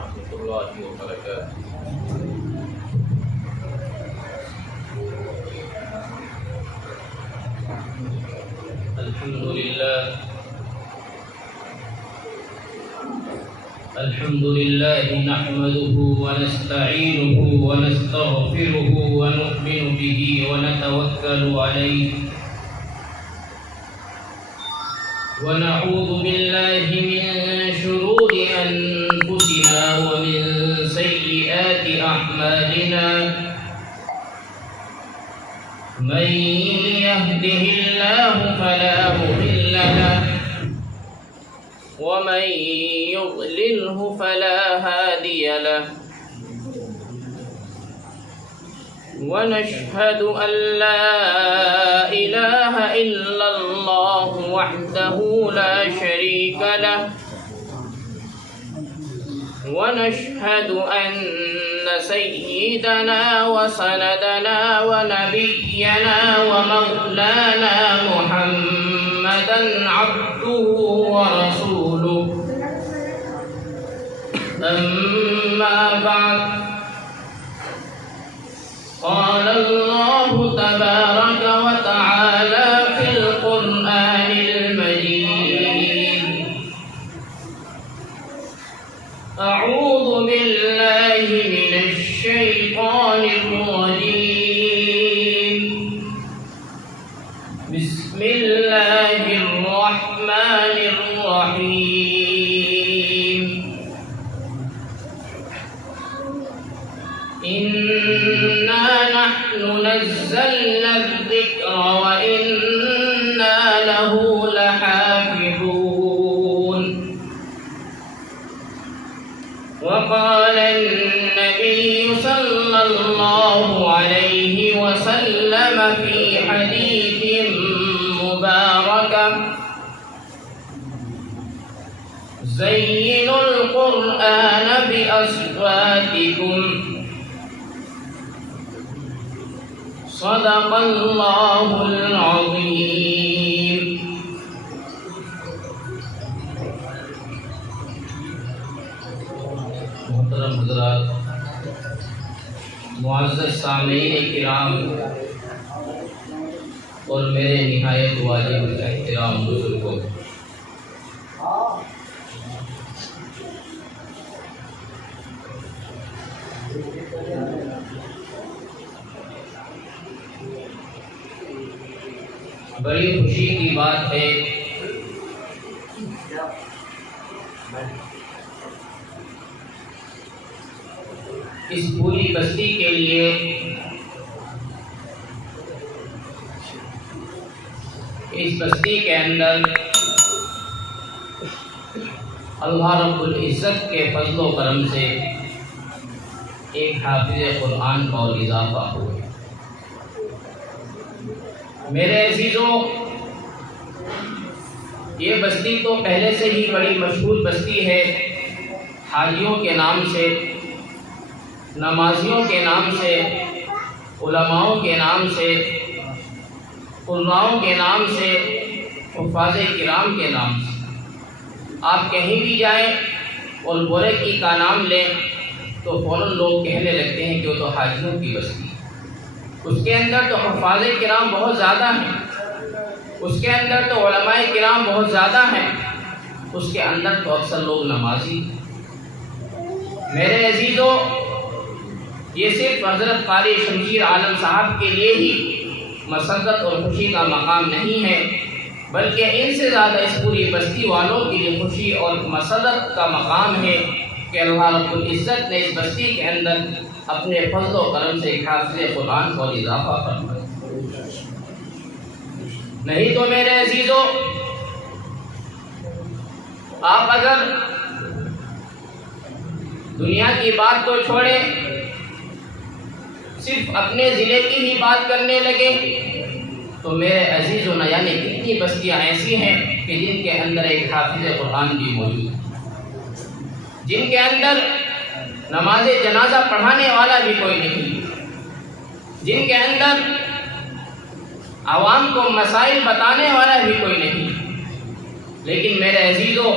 ورحمة الله وبركاته. الحمد لله نحمده ونستعينه ونستغفره ونؤمن به ونتوكل عليه ونعوذ بالله من شرور أنفسنا ومن سيئات أعمالنا من يهده الله فلا مضل له ومن يضلله فلا هادي له ونشهد أن لا إله إلا الله وحده لا شريك له ونشهد أن سيدنا وسندنا ونبينا ومولانا محمدا عبده ورسوله أما بعد قال الله تبارك وتعالى في القرآن المجيد أعوذ بالله من الشيطان الرجيم بسم الله الرحمن الرحيم إنا نحن نزلنا الذكر وإنا له لحافظون وقال النبي صلى الله عليه وسلم في حديث مبارك زينوا القرآن بأصواتكم صدق اللہ العظیم. محترم حضرات، معزز سامعین کرام اور میرے نہایت واجب احترام بزرگوں، بڑی خوشی کی بات ہے اس پوری بستی کے لیے اس بستی کے اندر اللہ رب العزت کے فضل و کرم سے ایک حافظ قرآن کا اور اضافہ ہوا. میرے عزیزوں، یہ بستی تو پہلے سے ہی بڑی مشہور بستی ہے، حاجیوں کے نام سے، نمازیوں کے نام سے، علماؤں کے نام سے، قراؤں کے نام سے، حفاظ کرام کے نام سے. آپ کہیں بھی جائیں اور بوریکی کا نام لیں تو فوراً لوگ کہنے لگتے ہیں کہ وہ تو حاجیوں کی بستی ہے. اس کے اندر تو حفاظ کرام بہت زیادہ ہیں، اس کے اندر تو علماء کرام بہت زیادہ ہیں، اس کے اندر تو اکثر لوگ نمازی. میرے عزیزوں، یہ صرف حضرت قاری شمشیر عالم صاحب کے لیے ہی مسرت اور خوشی کا مقام نہیں ہے، بلکہ ان سے زیادہ اس پوری بستی والوں کے لیے خوشی اور مسرت کا مقام ہے کہ اللہ رب العزت نے اس بستی کے اندر اپنے فضل و کرم سے حافظ قرآن کو اضافہ فرمایا. نہیں تو میرے عزیزوں، آپ اگر دنیا کی بات تو چھوڑیں، صرف اپنے ضلع کی ہی بات کرنے لگے تو میرے عزیزوں نہ جانے کتنی بستیاں ایسی ہیں کہ جن کے اندر ایک حافظ قرآن بھی موجود ہے، جن کے اندر نماز جنازہ پڑھانے والا بھی کوئی نہیں، جن کے اندر عوام کو مسائل بتانے والا بھی کوئی نہیں. لیکن میرے عزیزوں،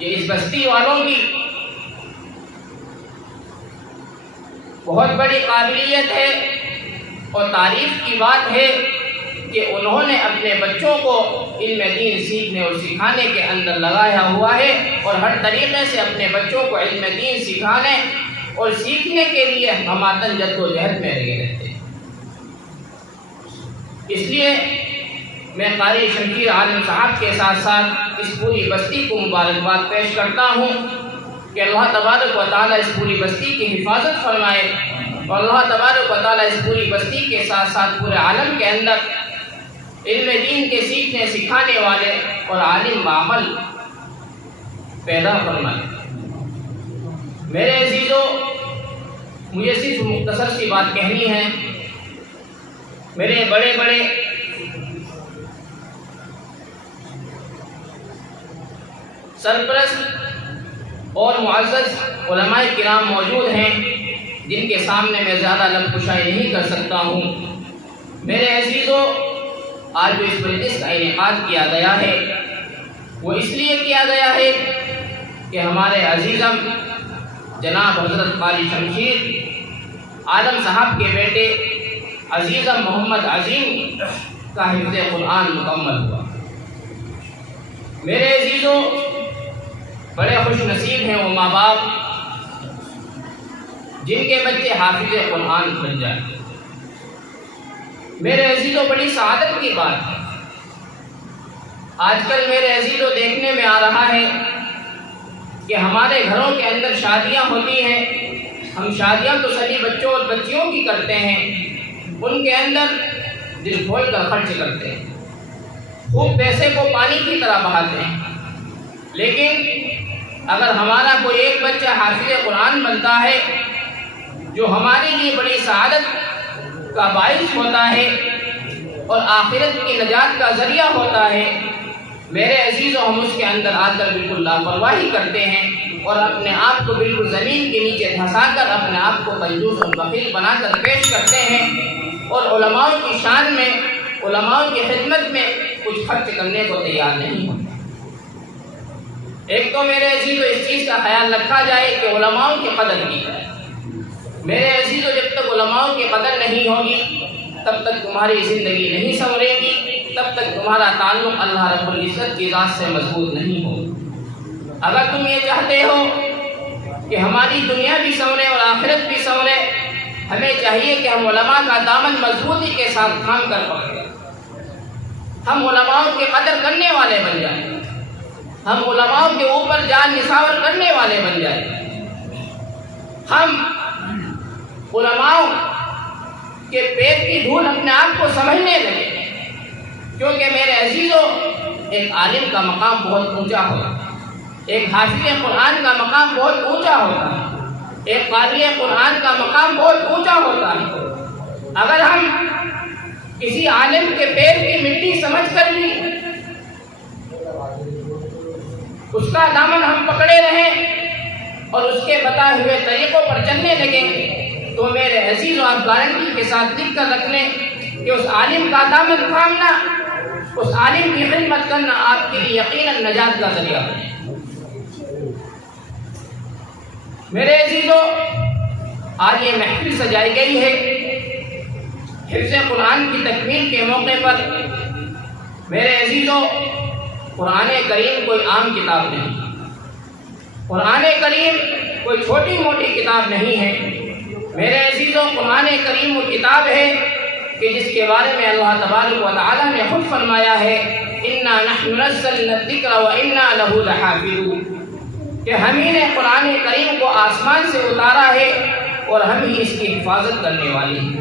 یہ اس بستی والوں کی بہت بڑی قابلیت ہے اور تعریف کی بات ہے کہ انہوں نے اپنے بچوں کو علم دین سیکھنے اور سکھانے کے اندر لگایا ہوا ہے، اور ہر طریقے سے اپنے بچوں کو علم دین سکھانے اور سیکھنے کے لیے ہماتن جدوجہد میں لگے رہتے ہیں۔ اس لیے میں قاری شمشیر عالم صاحب کے ساتھ ساتھ اس پوری بستی کو مبارکباد پیش کرتا ہوں کہ اللہ تبارک و تعالیٰ اس پوری بستی کی حفاظت فرمائے، اور اللہ تبارک و تعالیٰ اس پوری بستی کے ساتھ ساتھ پورے عالم کے اندر علم دین کے سیکھنے سکھانے والے اور عالم بعمل پیدا فرمائے۔ میرے عزیزو، مجھے صرف مختصر سی بات کہنی ہے۔ میرے بڑے بڑے سرپرست اور معزز علماء کرام موجود ہیں جن کے سامنے میں زیادہ لب کشائی نہیں کر سکتا ہوں۔ میرے عزیزو، آج جو اس مجلس کا انعقاد کیا گیا ہے وہ اس لیے کیا گیا ہے کہ ہمارے عزیزم جناب حضرت قاری شمشیر عالم صاحب کے بیٹے عزیزم محمد عظیم کا حفظ قرآن مکمل ہوا۔ میرے عزیزو، بڑے خوش نصیب ہیں وہ ماں باپ جن کے بچے حافظ قرآن بن جائیں۔ میرے عزیزو، بڑی سعادت کی بات ہے۔ آج کل میرے عزیزو دیکھنے میں آ رہا ہے کہ ہمارے گھروں کے اندر شادیاں ہوتی ہیں، ہم شادیاں تو سبھی بچوں اور بچیوں کی کرتے ہیں، ان کے اندر دل کھول کر خرچ کرتے ہیں، خوب پیسے کو پانی کی طرح بہاتے ہیں، لیکن اگر ہمارا کوئی ایک بچہ حافظ قرآن بنتا ہے جو ہمارے لیے بڑی سعادت کا باعث ہوتا ہے اور آخرت کی نجات کا ذریعہ ہوتا ہے، میرے عزیزو ہم اس کے اندر آ کر بالکل لاپرواہی کرتے ہیں اور اپنے آپ کو بالکل زمین کے نیچے دھسا کر اپنے آپ کو کنجوس اور بخیل بنا کر پیش کرتے ہیں، اور علماء کی شان میں، علماء کی خدمت میں کچھ خرچ کرنے کو تیار نہیں ہوتے۔ ایک تو میرے عزیزو اس چیز کا خیال رکھا جائے کہ علماء کی قدر کی جائے۔ میرے عزیزو، جب تک علماء کی قدر نہیں ہوگی تب تک تمہاری زندگی نہیں سنورے گی، تب تک تمہارا تعلق اللہ رب العزت کی ذات سے مضبوط نہیں ہوگا۔ اگر تم یہ چاہتے ہو کہ ہماری دنیا بھی سنورے اور آخرت بھی سنورے، ہمیں چاہیے کہ ہم علماء کا دامن مضبوطی کے ساتھ تھام کر پکڑیں، ہم علماء کی قدر کرنے والے بن جائیں، ہم علماء کے اوپر جان نثار کرنے والے بن جائیں، ہم علماء کے پیٹ کی دھول اپنے آپ کو سمجھنے لگے، کیونکہ میرے عزیزو ایک عالم کا مقام بہت اونچا ہوتا ہے، ایک حافظ قرآن کا مقام بہت اونچا ہوتا ہے، ایک قاری قرآن کا مقام بہت اونچا ہوتا ہے۔ اگر ہم کسی عالم کے پیر کی مٹی سمجھ کر بھی اس کا دامن ہم پکڑے رہیں اور اس کے بتائے ہوئے طریقوں پر چلنے لگیں تو میرے عزیزو آپ گارنٹی کے ساتھ لکھ کر رکھ لیں کہ اس عالم کا دامن تھامنا، اس عالم کی خدمت کرنا آپ کے لیے یقیناً نجات کا ذریعہ ہے۔ میرے عزیزو، آج یہ محفل سجائی گئی ہے حفظ قرآن کی تکمیل کے موقع پر۔ میرے عزیزو، قرآن کریم کوئی عام کتاب نہیں، قرآن کریم کوئی چھوٹی موٹی کتاب نہیں ہے۔ میرے عزیزو، قرآن کریم وہ کتاب ہے کہ جس کے بارے میں اللہ تبارک و تعالیٰ نے خود فرمایا ہے اِنَّا نَحْنُ نَزَّلْنَا الذِّكْرَ وَإِنَّا لَهُ لَحَافِظُونَ، کہ ہم ہی نے قرآن کریم کو آسمان سے اتارا ہے اور ہم ہی اس کی حفاظت کرنے والے ہیں۔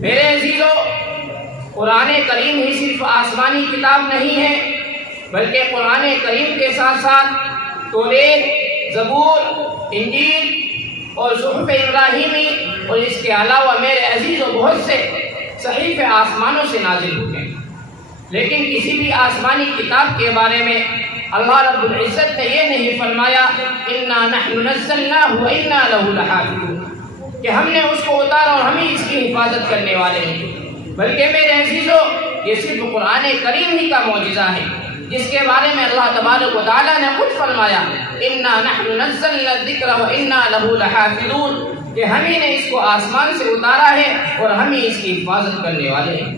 میرے عزیزو، قرآن کریم ہی صرف آسمانی کتاب نہیں ہے، بلکہ قرآن کریم کے ساتھ ساتھ توریت، زبور، انجیل اور صحف ابراہیمی اور اس کے علاوہ میرے عزیزو بہت سے صحیفے آسمانوں سے نازل ہوتے ہیں، لیکن کسی بھی آسمانی کتاب کے بارے میں اللہ رب العزت نے یہ نہیں فرمایا اِنَّا نَحْنُ نَزَّلْنَاهُ وَإِنَّا لَهُ لَحَافِظُونَ، کہ ہم نے اس کو اتارا اور ہم ہی اس کی حفاظت کرنے والے ہیں، بلکہ میرے عزیزو یہ صرف قرآن کریم ہی کا معجزہ ہے جس کے بارے میں اللہ تبارک و تعالیٰ نے خود فرمایا اِنَّا نَحْنُ نَزَّلْنَا الذِّكْرَ وَإِنَّا لَهُ لَحَافِظُونَ کہ ہم ہی نے اس کو آسمان سے اتارا ہے اور ہم ہی اس کی حفاظت کرنے والے ہیں۔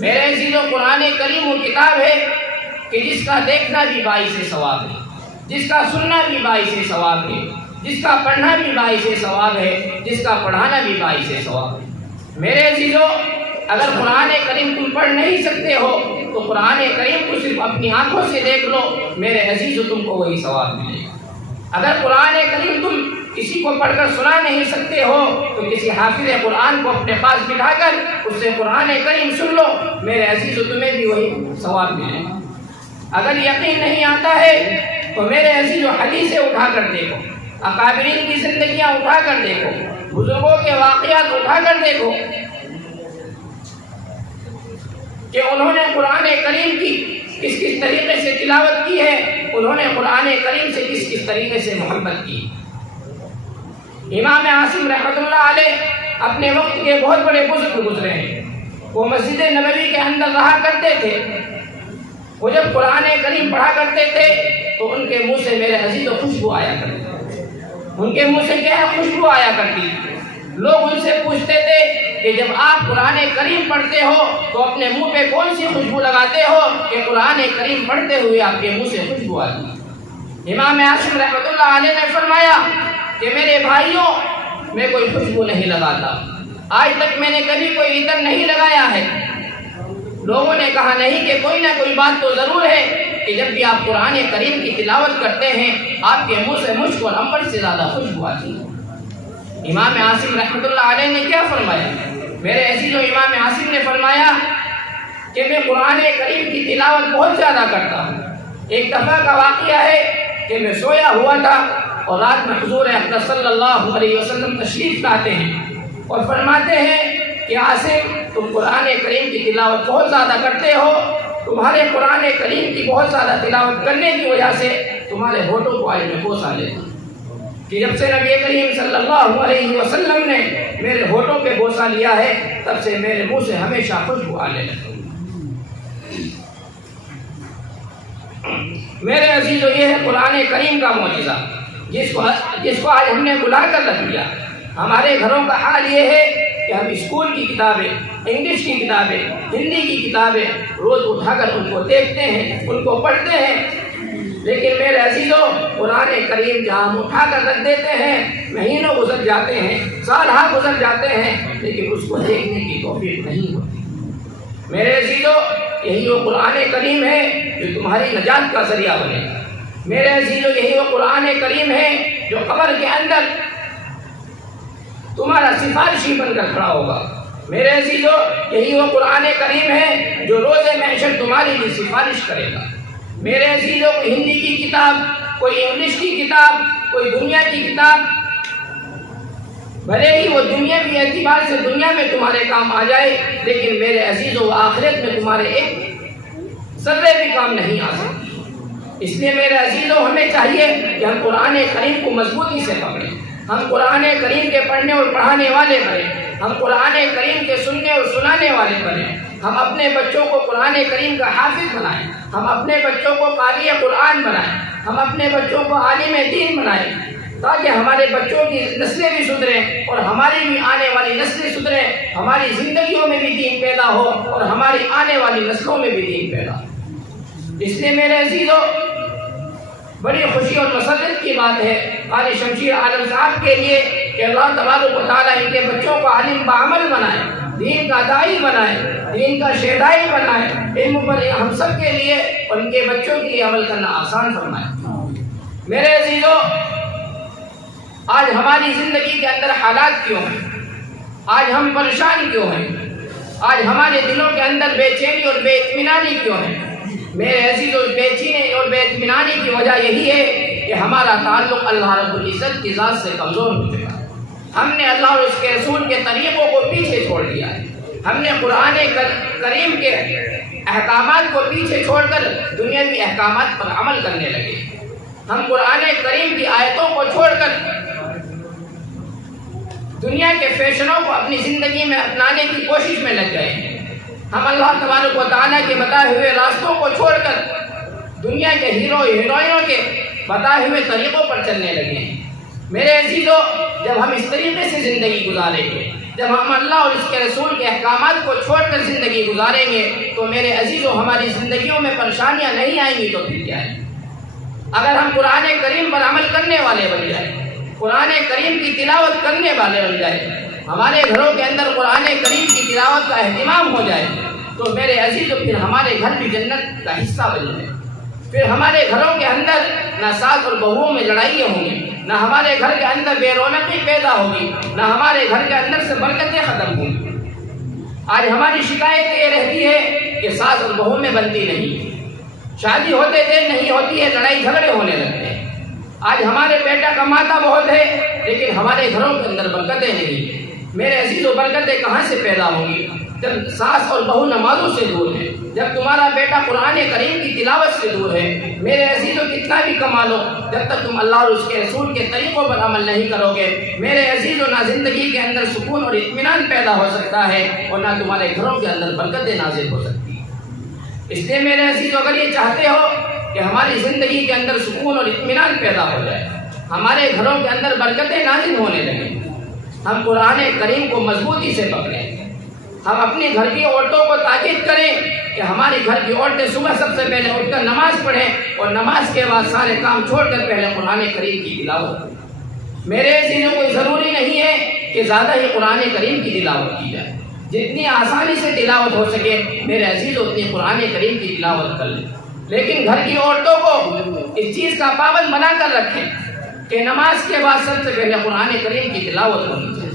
میرے عزیزو، قرآن کریم وہ کتاب ہے کہ جس کا دیکھنا بھی باعث ثواب ہے، جس کا سننا بھی باعث ثواب ہے، جس کا پڑھنا بھی باعث ثواب ہے، جس کا پڑھانا بھی باعث ثواب ہے۔ میرے عزیزو، اگر قرآن کریم تم پڑھ نہیں سکتے ہو تو قرآن کریم کو صرف اپنی آنکھوں سے دیکھ لو، میرے عزیزو تم کو وہی ثواب ملے گا۔ اگر قرآن کریم تم کسی کو پڑھ کر سنا نہیں سکتے ہو تو کسی حافظ قرآن کو اپنے پاس بٹھا کر اس سے قرآن کریم سن لو، میرے عزیزو تمہیں بھی وہی ثواب ملے گا۔ اگر یقین نہیں آتا ہے تو میرے عزیزو حدیثیں اٹھا کر دیکھو، اکابرین کی زندگیاں اٹھا کر دیکھو، بزرگوں کے واقعات اٹھا کر دیکھو کہ انہوں نے قرآن کریم کی کس کس طریقے سے تلاوت کی ہے، انہوں نے قرآن کریم سے کس کس طریقے سے محبت کی۔ امام عاصم رحمۃ اللہ علیہ اپنے وقت کے بہت بڑے بزرگ گزرے ہیں، وہ مسجد نبوی کے اندر رہا کرتے تھے، وہ جب قرآن کریم پڑھا کرتے تھے تو ان کے منہ سے میرے عزیزو خوشبو آیا کرتی تھی۔ ان کے منہ سے کیا ہے؟ خوشبو آیا کرتی تھی۔ لوگ ان سے پوچھتے تھے کہ جب آپ قرآن کریم پڑھتے ہو تو اپنے منہ پہ کون سی خوشبو لگاتے ہو کہ قرآن کریم پڑھتے ہوئے آپ کے منہ سے خوشبو آتی ہے۔ امام عاصم رحمۃ اللہ علیہ نے فرمایا کہ میرے بھائیوں، میں کوئی خوشبو نہیں لگاتا، آج تک میں نے کبھی کوئی عطر نہیں لگایا ہے۔ لوگوں نے کہا نہیں کہ کوئی نہ کوئی بات تو ضرور ہے کہ جب بھی آپ قرآن کریم کی تلاوت کرتے ہیں آپ کے منہ سے مشک اور عنبر سے زیادہ خوشبو آتی ہے۔ امام عاصم رحمۃ اللہ علیہ نے کیا فرمایا؟ میرے عزیزو، امام عاصم نے فرمایا کہ میں قرآن کریم کی تلاوت بہت زیادہ کرتا ہوں۔ ایک دفعہ کا واقعہ ہے کہ میں سویا ہوا تھا اور رات میں حضور اقدس صلی اللہ علیہ وسلم تشریف لاتے ہیں اور فرماتے ہیں کہ عاصم، تم قرآن کریم کی تلاوت بہت زیادہ کرتے ہو، تمہارے قرآن کریم کی بہت زیادہ تلاوت کرنے کی وجہ سے تمہارے ہونٹوں کو آج میں بوسہ لیتا ہوں کہ جب سے نبی کریم صلی اللہ علیہ وسلم نے میرے ہونٹوں پہ بوسہ لیا ہے تب سے میرے منہ سے ہمیشہ خوشبو آنے لگی۔ میرے عزیزو، یہ ہے قرآن کریم کا معجزہ جس کو آج ہم نے بلا کر رکھ دیا۔ ہمارے گھروں کا حال یہ ہے کہ ہم اسکول کی کتابیں، انگلش کی کتابیں، ہندی کی کتابیں روز اٹھا کر ان کو دیکھتے ہیں، ان کو پڑھتے ہیں، لیکن میرے عزیزو قرآن کریم جہاں ہم اٹھا کر رکھ دیتے ہیں، مہینوں گزر جاتے ہیں، سالہ گزر جاتے ہیں، لیکن اس کو دیکھنے کی توفیق نہیں ہوتی۔ میرے عزیزو، یہی وہ قرآن کریم ہے جو تمہاری نجات کا ذریعہ بنے گا۔ میرے عزیزو، یہی وہ قرآن کریم ہے جو قبر کے اندر تمہارا سفارشی بن کر کھڑا ہوگا۔ میرے عزیزو، یہی وہ قرآن کریم ہے جو روز محشر تمہاری بھی سفارش کرے گا۔ میرے عزیزو، کوئی ہندی کی کتاب، کوئی انگلش کی کتاب، کوئی دنیا کی کتاب، بھلے ہی وہ دنیاوی اعتبار سے دنیا میں تمہارے کام آ جائے، لیکن میرے عزیزو آخرت میں تمہارے ایک ذرے بھی کام نہیں آ سکتی۔ اس لیے میرے عزیزو ہمیں چاہیے کہ ہم قرآن کریم کو مضبوطی سے پکڑیں، ہم قرآن کریم کے پڑھنے اور پڑھانے والے بنیں، ہم قرآن کریم کے سننے اور سنانے والے بنیں، ہم اپنے بچوں کو قرآن کریم کا حافظ بنائیں، ہم اپنے بچوں کو قاری قرآن بنائیں، ہم اپنے بچوں کو عالم دین بنائیں، تاکہ ہمارے بچوں کی نسلیں بھی سدھریں اور ہماری بھی آنے والی نسلیں سدھریں، ہماری زندگیوں میں بھی دین پیدا ہو اور ہماری آنے والی نسلوں میں بھی دین پیدا ہو۔ اس لیے میرے عزیزو بڑی خوشی اور مسرت کی بات ہے قاری شمشیر عالم صاحب کے لیے کہ اللہ تبارک و تعالیٰ ان کے بچوں کو عالم بعمل بنائے، دین کا داعی بنائے، دین کا شیدائی بنائے، علم پر ہم سب کے لیے اور ان کے بچوں کے لیے عمل کرنا آسان فرمائے۔ میرے عزیزو، آج ہماری زندگی کے اندر حالات کیوں ہیں؟ آج ہم پریشان کیوں ہیں؟ آج ہمارے دلوں کے اندر بے چینی اور بے اطمینانی کیوں ہے؟ میرے عزیزو، بے چینی اور بے اطمینانی کی وجہ یہی ہے کہ ہمارا تعلق اللہ رب العزت کی ذات سے کمزور ہو چکا ہے۔ ہم نے اللہ اور اس کے رسول کے طریقوں کو پیچھے چھوڑ دیا ہے، ہم نے قرآن کریم کے احکامات کو پیچھے چھوڑ کر دنیاوی احکامات پر عمل کرنے لگے، ہم قرآن کریم کی آیتوں کو چھوڑ کر دنیا کے فیشنوں کو اپنی زندگی میں اپنانے کی کوشش میں لگ گئے ہیں، ہم اللہ تبارک و تعالیٰ کے بتائے ہوئے راستوں کو چھوڑ کر دنیا کے ہیرو ہیروئنوں کے بتائے ہوئے طریقوں پر چلنے لگے ہیں۔ میرے عزیزو، جب ہم اس طریقے سے زندگی گزاریں گے، جب ہم اللہ اور اس کے رسول کے احکامات کو چھوڑ کر زندگی گزاریں گے، تو میرے عزیزو ہماری زندگیوں میں پریشانیاں نہیں آئیں گی تو پھر کیا ہے؟ اگر ہم قرآن کریم پر عمل کرنے والے بن جائیں، قرآن کریم کی تلاوت کرنے والے بن جائیں، ہمارے گھروں کے اندر قرآن کریم کی تلاوت کا اہتمام ہو جائے، تو میرے عزیزو پھر ہمارے گھر بھی جنت کا حصہ بن جائے۔ پھر ہمارے گھروں کے اندر نہ ساس اور بہوؤں میں لڑائیاں ہوں گی، نہ ہمارے گھر کے اندر بے رونقی پیدا ہوگی، نہ ہمارے گھر کے اندر سے برکتیں ختم ہوں گی۔ آج ہماری شکایت یہ رہتی ہے کہ ساس اور بہو میں بنتی نہیں، شادی ہوتے دیر نہیں ہوتی ہے، لڑائی جھگڑے ہونے لگتے ہیں۔ آج ہمارے بیٹا کماتا بہت ہے لیکن ہمارے گھروں کے اندر برکتیں نہیں۔ میرے عزیزو، برکتیں کہاں سے پیدا ہوں گی؟ جب ساس اور بہو نمازوں سے دور ہے، جب تمہارا بیٹا قرآن کریم کی تلاوت سے دور ہے۔ میرے عزیزو، کتنا بھی کما لو، جب تک تم اللہ اور اس کے رسول کے طریقوں پر عمل نہیں کرو گے، میرے عزیزو، نہ زندگی کے اندر سکون اور اطمینان پیدا ہو سکتا ہے اور نہ تمہارے گھروں کے اندر برکتیں نازل ہو سکتی ہیں۔ اس لیے میرے عزیزو، اگر یہ چاہتے ہو کہ ہماری زندگی کے اندر سکون اور اطمینان پیدا ہو جائے، ہمارے گھروں کے اندر برکتیں نازل ہونے لگیں، ہم قرآن کریم کو مضبوطی سے پکڑیں۔ ہم اپنے گھر کی عورتوں کو تاکید کریں کہ ہماری گھر کی عورتیں صبح سب سے پہلے اٹھ کر نماز پڑھیں اور نماز کے بعد سارے کام چھوڑ کر پہلے قرآن کریم کی تلاوت کریں۔ میرے عزیزوں، کوئی ضروری نہیں ہے کہ زیادہ ہی قرآن کریم کی تلاوت کی جائے، جتنی آسانی سے تلاوت ہو سکے میرے عزیزوں اتنی قرآن کریم کی تلاوت کر لیں، لیکن گھر کی عورتوں کو اس چیز کا پابند بنا کر رکھیں کہ نماز کے بعد سب سے پہلے قرآن کریم کی تلاوت ہونی چاہیے۔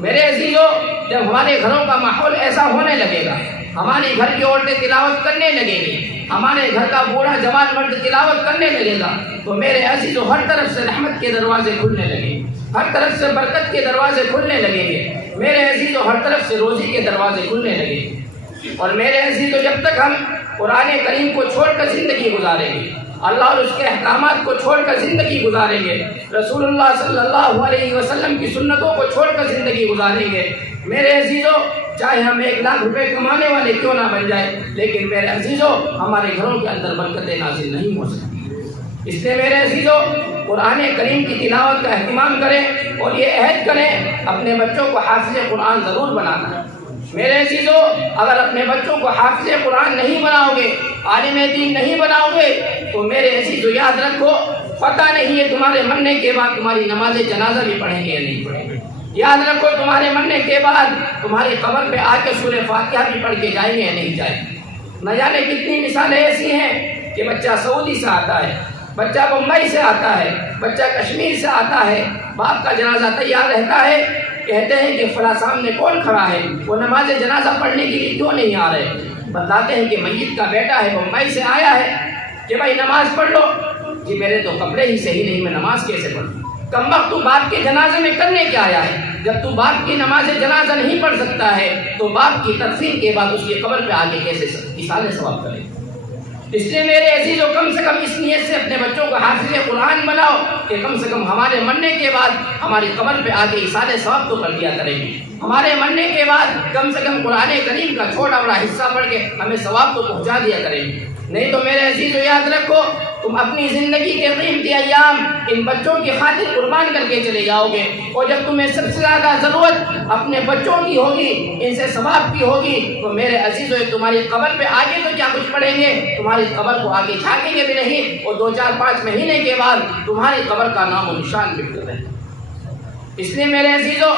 میرے عزیزو، جب ہمارے گھروں کا ماحول ایسا ہونے لگے گا، ہماری گھر کی عورتیں تلاوت کرنے لگیں گی، ہمارے گھر کا بوڑھا جوان مرد تلاوت کرنے لگے گا، تو میرے عزیزو ہر طرف سے رحمت کے دروازے کھلنے لگیں گے، ہر طرف سے برکت کے دروازے کھلنے لگیں گے، میرے عزیزو ہر طرف سے روزی کے دروازے کھلنے لگیں گے۔ اور میرے عزیزو، جب تک ہم قرآن کریم کو چھوڑ کر زندگی گزاریں گے، اللہ اور اس کے احکامات کو چھوڑ کر زندگی گزاریں گے، رسول اللہ صلی اللہ علیہ وسلم کی سنتوں کو چھوڑ کر زندگی گزاریں گے، میرے عزیزو چاہے ہم 1 لاکھ روپے کمانے والے کیوں نہ بن جائے، لیکن میرے عزیزو ہمارے گھروں کے اندر برکتیں نازل نہیں ہو سکتی۔ اس لیے میرے عزیزو قرآن کریم کی تلاوت کا اہتمام کریں اور یہ عہد کریں اپنے بچوں کو حافظ قرآن ضرور بنانا ہے۔ میرے عزیزو، اگر اپنے بچوں کو حافظ قرآن نہیں بناؤ گے، عالم دین نہیں بناؤ گے، تو میرے عزیزو یاد رکھو، پتہ نہیں ہے تمہارے مرنے کے بعد تمہاری نماز جنازہ بھی پڑھیں گے یا نہیں پڑھیں گے۔ یاد رکھو، تمہارے مرنے کے بعد تمہاری قبر پہ آ کے سورہ فاتحہ بھی پڑھ کے جائیں گے یا نہیں جائیں گے۔ نہ جانے کتنی مثالیں ایسی ہیں کہ بچہ سعودی سے آتا ہے، بچہ بمبئی سے آتا ہے، بچہ کشمیر سے آتا ہے، باپ کا جنازہ تیار رہتا ہے، کہتے ہیں کہ فلاں سامنے کون کھڑا ہے، وہ نماز جنازہ پڑھنے کے لیے کیوں نہیں آ رہے؟ بتاتے ہیں کہ میت کا بیٹا ہے، بمبئی سے آیا ہے، کہ بھائی نماز پڑھ لو۔ جی میرے تو کپڑے ہی صحیح نہیں، میں نماز کیسے پڑھوں؟ کمبخت، تو باپ کے جنازے میں کرنے کیا آیا ہے؟ جب تو باپ کی نماز جنازہ نہیں پڑھ سکتا ہے تو باپ کی تدفین کے بعد اس کی قبر پہ آگے کیسے ایصال ثواب کرے؟ اس لیے میرے عزیزو کم سے کم اس نیت سے اپنے بچوں کو حافظ قرآن بناؤ کہ کم سے کم ہمارے مرنے کے بعد ہماری قبر پہ آگے ایصال ثواب تو کر دیا کریں گے، ہمارے مرنے کے بعد کم سے کم قرآن کریم کا چھوٹا بڑا حصہ پڑھ کے ہمیں ثواب تو پہنچا دیا کریں گے۔ نہیں تو میرے عزیزو یاد رکھو، تم اپنی زندگی کے قیمتی ایام ان بچوں کی خاطر قربان کر کے چلے جاؤ گے، اور جب تمہیں سب سے زیادہ ضرورت اپنے بچوں کی ہوگی، ان سے ثواب کی ہوگی، تو میرے عزیزو تمہاری قبر پہ آگے تو کیا کچھ پڑھیں گے، تمہاری قبر کو آگے جھانکیں گے بھی نہیں، اور 2 4 5 مہینے کے بعد تمہاری قبر کا نام و نشان مٹ کر رہے۔ اس لیے میرے عزیزو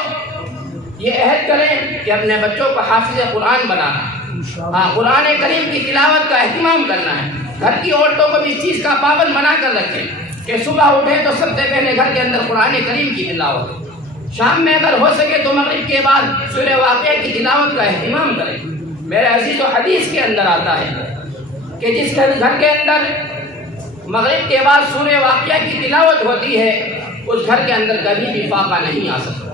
یہ عہد کریں کہ اپنے بچوں کو حافظ قرآن بنانا، قرآن کریم کی تلاوت کا اہتمام کرنا ہے۔ گھر کی عورتوں کو بھی اس چیز کا پابند بنا کر رکھیں کہ صبح اٹھیں تو سب سے پہلے گھر کے اندر قرآن کریم کی تلاوت، شام میں اگر ہو سکے تو مغرب کے بعد سورہ واقعہ کی تلاوت کا اہتمام کریں۔ میرے عزیزو حدیث کے اندر آتا ہے کہ جس گھر کے اندر مغرب کے بعد سورہ واقعہ کی تلاوت ہوتی ہے اس گھر کے اندر کبھی بھی فاقہ نہیں آ سکتا۔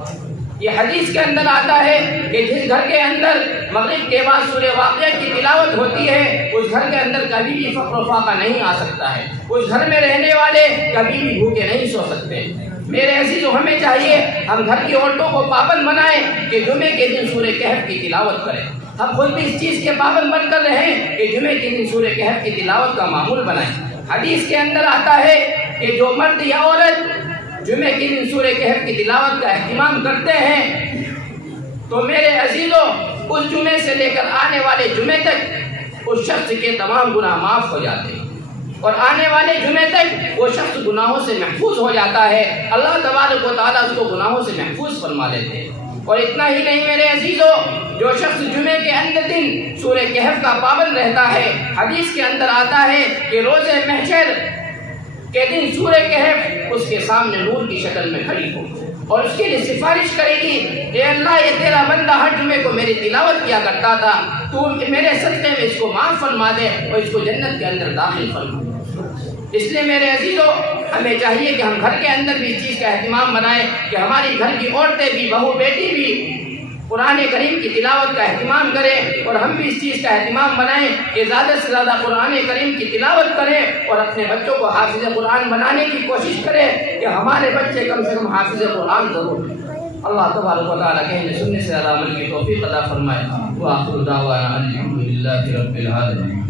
یہ حدیث کے اندر آتا ہے کہ جس گھر کے اندر مغرب کے بعد سورہ واقعہ کی تلاوت ہوتی ہے اس گھر کے اندر کبھی بھی فقر و فاقہ نہیں آ سکتا ہے، اس گھر میں رہنے والے کبھی بھی بھوکے نہیں سو سکتے۔ میرے عزیزو ہمیں چاہیے ہم گھر کی عورتوں کو پابند بنائیں کہ جمعے کے دن سورہ کہف کی تلاوت کریں، ہم خود بھی اس چیز کے پابند بن کر رہیں کہ جمعے کے دن سورہ کہف کی تلاوت کا معمول بنائیں۔ حدیث کے اندر آتا ہے کہ جو مرد یا عورت جمعے کے دن سورہ کہف کی تلاوت کا اہتمام کرتے ہیں تو میرے عزیزوں اس جمعے سے لے کر آنے والے جمعے تک اس شخص کے تمام گناہ معاف ہو جاتے ہیں، اور آنے والے جمعے تک وہ شخص گناہوں سے محفوظ ہو جاتا ہے۔ اللہ تبارک و تعالیٰ اس کو گناہوں سے محفوظ فرما لیتے ہیں۔ اور اتنا ہی نہیں میرے عزیزوں، جو شخص جمعے کے اندر دن سورہ کہف کا پابند رہتا ہے، حدیث کے اندر آتا ہے کہ روز محشر کے دن سورہ کہف اس کے سامنے نور کی شکل میں کھڑی ہو اور اس کے لیے سفارش کرے گی، اے اللہ یہ تیرا بندہ ہر جمعے کو میری تلاوت کیا کرتا تھا، تو میرے صدقے میں اس کو معاف فرما دے اور اس کو جنت کے اندر داخل فرما دے۔ اس لیے میرے عزیزوں ہمیں چاہیے کہ ہم گھر کے اندر بھی اس چیز کا اہتمام بنائیں کہ ہماری گھر کی عورتیں بھی، بہو بیٹی بھی قرآن کریم کی تلاوت کا اہتمام کریں، اور ہم بھی اس چیز کا اہتمام بنائیں کہ زیادہ سے زیادہ قرآن کریم کی تلاوت کریں اور اپنے بچوں کو حافظ قرآن بنانے کی کوشش کریں کہ ہمارے بچے کم سے کم حافظ قرآن ضرور ہیں۔ اللہ تبارک و تعالیٰ کہنے سننے سے عمل کی توفیق عطا فرمائے۔ وآخر دعوانا الحمد للہ رب العالمین۔